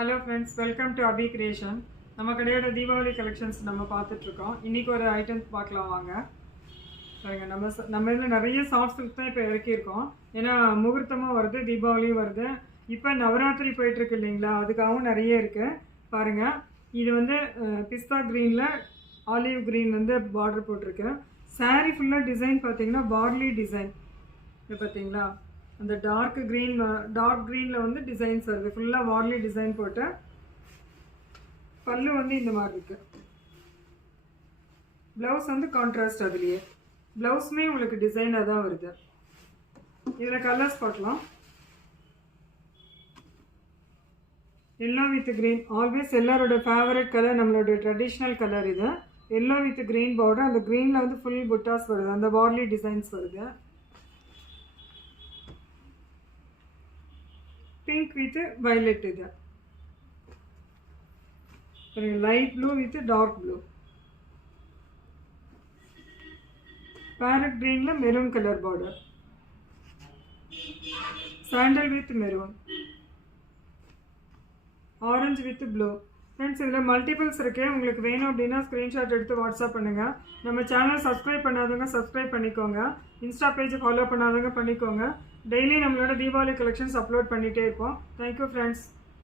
Hello friends, welcome to Abhi Creation. நம்ம கடையோட Deepavali collections நம்ம பார்த்துட்ருக்கோம். இன்றைக்கி ஒரு ஐட்டம்ஸ் பார்க்கலாம் வாங்க. சரிங்க, நம்ம இதில் நிறைய சாஃப்ட் சில்க் தான் இப்போ இறக்கியிருக்கோம். ஏன்னா முகூர்த்தமாக வருது, தீபாவளியும் வருது. இப்போ நவராத்திரி போயிட்டுருக்கு இல்லைங்களா, அதுக்காகவும் நிறைய இருக்குது. பாருங்கள், இது வந்து பிஸ்தா க்ரீனில் ஆலிவ் க்ரீன் வந்து பார்டர் போட்டிருக்கு. சாரீ ஃபுல்லாக டிசைன் பார்த்தீங்கன்னா பார்லி டிசைன். இது பார்த்தீங்களா, அந்த டார்க் க்ரீனில் வந்து டிசைன்ஸ் வருது. ஃபுல்லாக வார்லி டிசைன் போட்டு பல்லு வந்து இந்த மாதிரி இருக்குது. ப்ளவுஸ் வந்து கான்ட்ராஸ்ட், அதுலேயே ப்ளவுஸுமே உங்களுக்கு டிசைனாக தான் வருது. இதில் கலர்ஸ் பார்க்கலாம். எல்லோ வித் க்ரீன், ஆல்வேஸ் எல்லாரோட ஃபேவரட் கலர், நம்மளோட ட்ரெடிஷ்னல் கலர் இது. எல்லோ வித் க்ரீன் பார்டர், அந்த க்ரீனில் வந்து ஃபுல் புட்டாஸ் வருது, அந்த வார்லி டிசைன்ஸ் வருது. பிங்க் வித் வயலட், இது light blue with dark blue. Parrot கிரீன்ல maroon colour border. Sandal with maroon. Orange with blue. Friends, இதில் மல்டிபிள்ஸ் இருக்கு. உங்களுக்கு வேணும் அப்படின்னா ஸ்க்ரீன்ஷாட் எடுத்து வாட்ஸ்அப் பண்ணுங்கள். நம்ம சேனல் சப்ஸ்கிரைப் பண்ணாதவங்க சப்ஸ்கிரைப் பண்ணிக்கோங்க. இன்ஸ்டா பேஜை ஃபாலோ பண்ணாதவங்க பண்ணிக்கோங்க. டெய்லி நம்மளோட தீபாவளி கலெக்ஷன்ஸ் அப்லோட் பண்ணிகிட்டே இருப்போம். Thank you friends.